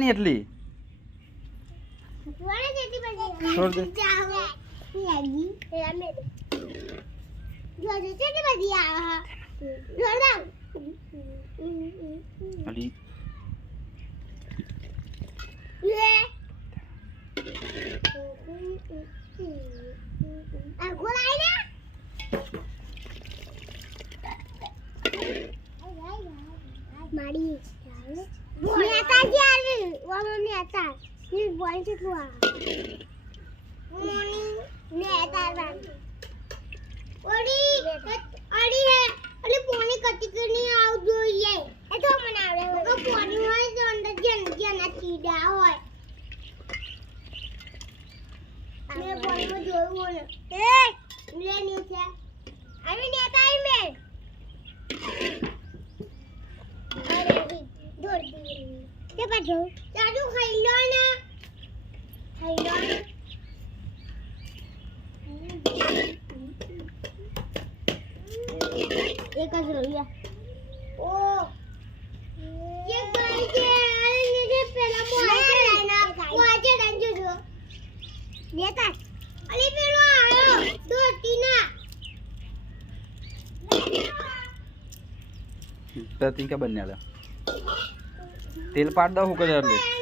नहीं એટલી छोड़ दे अली मारी नेता जी आले वो नेता ये बॉल से हुआ मोनी नेता बन ओडी ओडी है अरे पोनी कटी करनी आव જોઈએ એ તો મને આવડે તો પોની હોય તો અંદર જેના કીડા હોય મે બોલ માં જોયું ને એ લે નીચે આવી નેતા આવી મે અરે દોડ દી કે પાછો ચાડુ ખાઈ લો ને एक आज रोया ओ ये गाय के अरे ने पेला वो आजे डांजो जो लेता अरे पेलो आयो दो टीना त्या तीन का बनने आला तेल पाड दो हुक ले